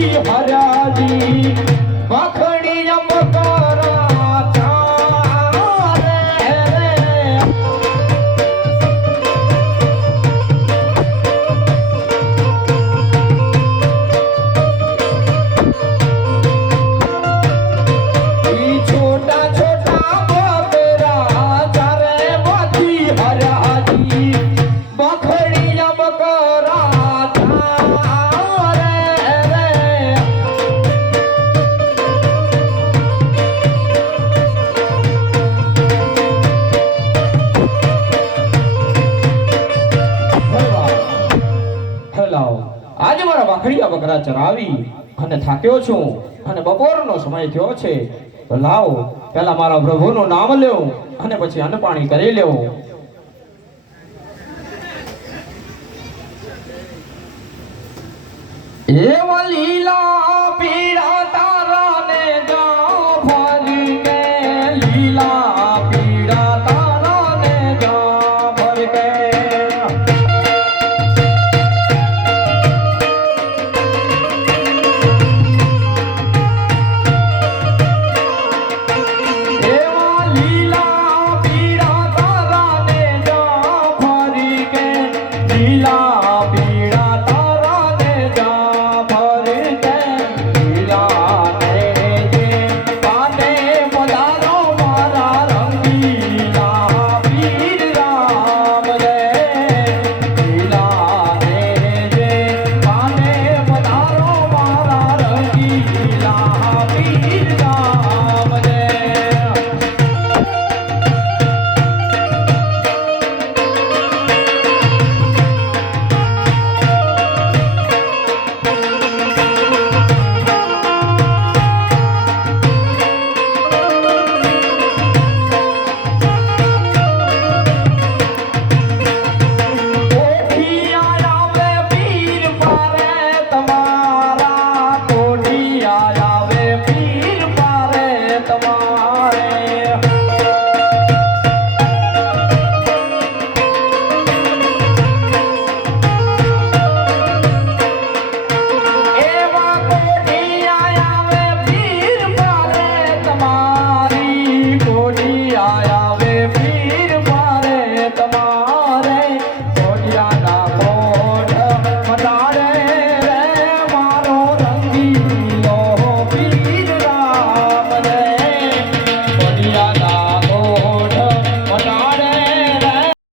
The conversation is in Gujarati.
હરાજી મખણી મકરા ચારે છોટા છોટા બકરા ચારે બાજી હરાજી મખણી મકરા ચારે આજે મારા વાખડિયા બકરા ચરાવી અને થાક્યો છું અને બપોરનો સમય થયો છે તો લાવો પહેલા મારા પ્રભુનું નામ લ્યો અને પછી અન્ન પાણી કરી લેવો એવા લીલા પીળા તારા ને જા ભરી કે લીલા પીળા તારા ને જા ભર કે